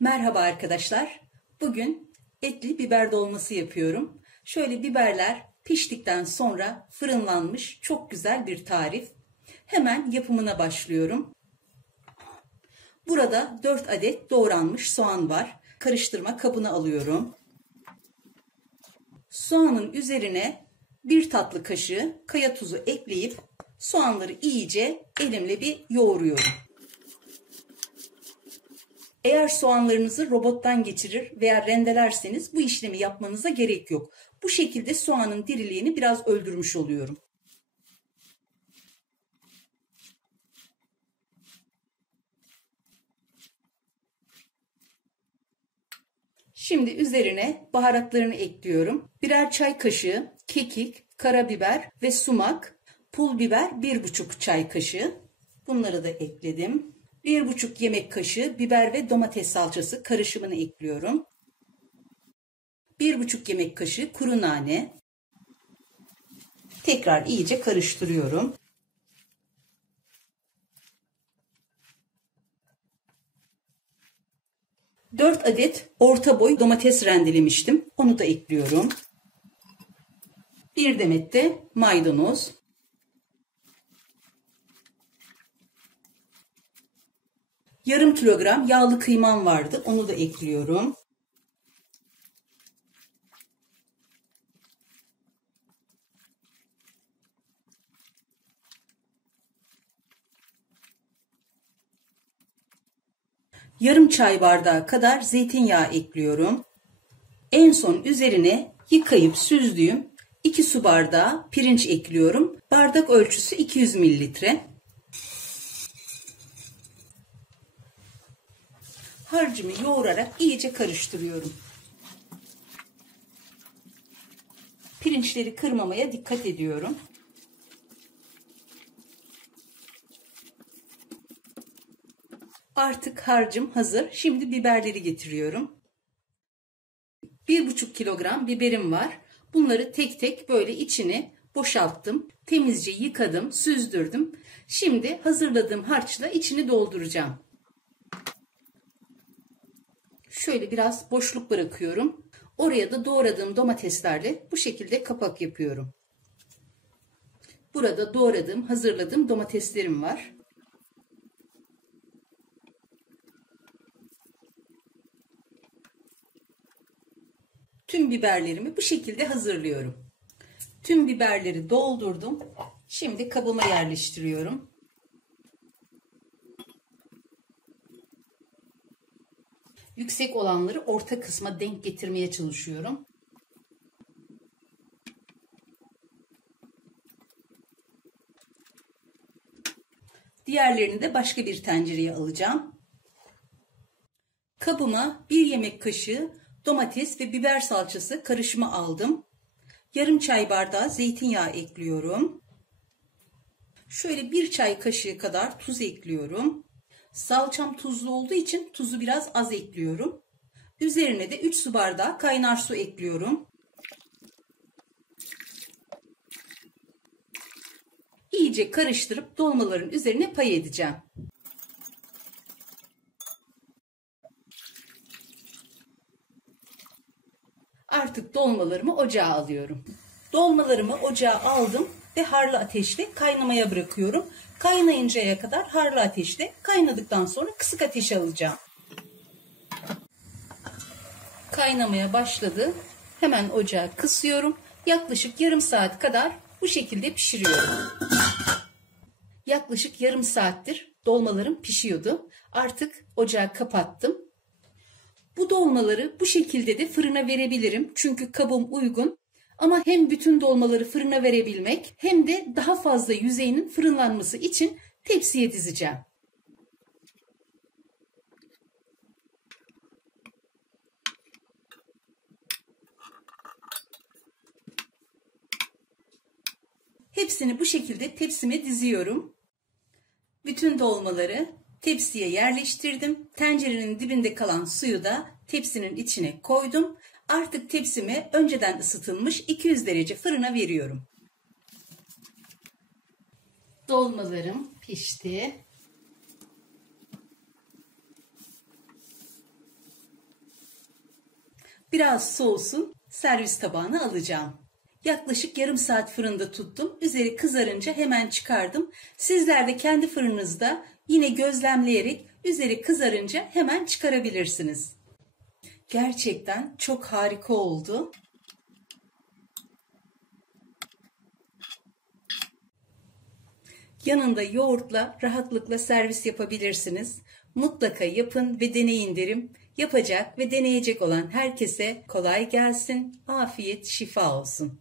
Merhaba arkadaşlar. Bugün etli biber dolması yapıyorum. Şöyle biberler piştikten sonra fırınlanmış çok güzel bir tarif. Hemen yapımına başlıyorum. Burada 4 adet doğranmış soğan var. Karıştırma kabına alıyorum. Soğanın üzerine 1 tatlı kaşığı kaya tuzu ekleyip soğanları iyice elimle bir yoğuruyorum. Eğer soğanlarınızı robottan geçirir veya rendelerseniz bu işlemi yapmanıza gerek yok. Bu şekilde soğanın diriliğini biraz öldürmüş oluyorum. Şimdi üzerine baharatlarını ekliyorum. Birer çay kaşığı kekik, karabiber ve sumak, pul biber 1,5 çay kaşığı. Bunları da ekledim. 1,5 yemek kaşığı biber ve domates salçası karışımını ekliyorum. 1,5 yemek kaşığı kuru nane. Tekrar iyice karıştırıyorum. Dört adet orta boy domates rendelemiştim. Onu da ekliyorum. Bir demet de maydanoz. Yarım kilogram yağlı kıymam vardı. Onu da ekliyorum. Yarım çay bardağı kadar zeytinyağı ekliyorum. En son üzerine yıkayıp süzdüğüm 2 su bardağı pirinç ekliyorum. Bardak ölçüsü 200 mililitre. Harcımı yoğurarak iyice karıştırıyorum. Pirinçleri kırmamaya dikkat ediyorum. Artık harcım hazır. Şimdi biberleri getiriyorum. 1,5 kilogram biberim var. Bunları tek tek böyle içini boşalttım. Temizce yıkadım, süzdürdüm. Şimdi hazırladığım harçla içini dolduracağım. Şöyle biraz boşluk bırakıyorum. Oraya da doğradığım domateslerle bu şekilde kapak yapıyorum. Burada doğradığım, hazırladığım domateslerim var. Tüm biberlerimi bu şekilde hazırlıyorum. Tüm biberleri doldurdum. Şimdi kabıma yerleştiriyorum. Yüksek olanları orta kısma denk getirmeye çalışıyorum. Diğerlerini de başka bir tencereye alacağım. Kabıma 1 yemek kaşığı domates ve biber salçası karışımı aldım. Yarım çay bardağı zeytinyağı ekliyorum. Şöyle 1 çay kaşığı kadar tuz ekliyorum. Salçam tuzlu olduğu için tuzu biraz az ekliyorum. Üzerine de 3 su bardağı kaynar su ekliyorum. İyice karıştırıp dolmaların üzerine pay edeceğim. Artık dolmalarımı ocağa alıyorum. Dolmalarımı ocağa aldım ve harlı ateşte kaynamaya bırakıyorum. Kaynayıncaya kadar harlı ateşte, kaynadıktan sonra kısık ateşe alacağım. Kaynamaya başladı. Hemen ocağı kısıyorum. Yaklaşık yarım saat kadar bu şekilde pişiriyorum. Yaklaşık yarım saattir dolmalarım pişiyordu. Artık ocağı kapattım. Bu dolmaları bu şekilde de fırına verebilirim. Çünkü kabım uygun. Ama hem bütün dolmaları fırına verebilmek hem de daha fazla yüzeyinin fırınlanması için tepsiye dizeceğim. Hepsini bu şekilde tepsime diziyorum. Bütün dolmaları tepsiye yerleştirdim. Tencerenin dibinde kalan suyu da tepsinin içine koydum. Artık tepsimi önceden ısıtılmış 200 derece fırına veriyorum. Dolmalarım pişti. Biraz soğusun, servis tabağına alacağım. Yaklaşık yarım saat fırında tuttum. Üzeri kızarınca hemen çıkardım. Sizler de kendi fırınınızda yine gözlemleyerek üzeri kızarınca hemen çıkarabilirsiniz. Gerçekten çok harika oldu. Yanında yoğurtla rahatlıkla servis yapabilirsiniz. Mutlaka yapın ve deneyin derim. Yapacak ve deneyecek olan herkese kolay gelsin, afiyet, şifa olsun.